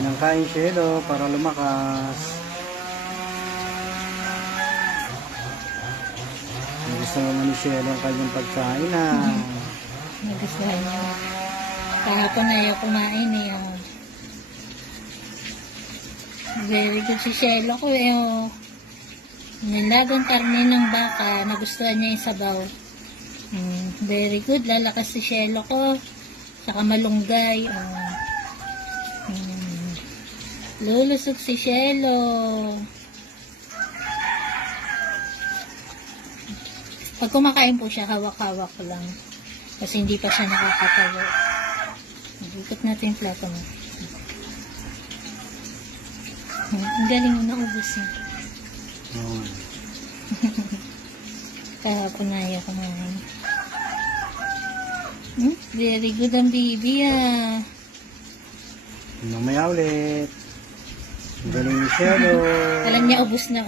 Kain ng kain Cielo para lumakas. Gusto naman ni Cielo ang kanyang pagkain na. Nagustuhan niya. Kahapon na ayaw kumain eh. Oh. Very good si Cielo ko eh. Oh. Nilagang karne ng baka. Nagustuhan niya yung sabaw. Very good. Lalakas si Cielo ko. Saka malunggay. Oh. Lulusog si Cielo. Pag kumakain po siya, hawak-hawak lang. Kasi hindi pa siya nakakatawa. Ikot natin yung plato mo. Ang galing mo naubos niya. Kahapon na ayaw kumain. Very good ang baby ah. Mamaya ulit. Ang galing ni Cielo. Alam niya ubos na.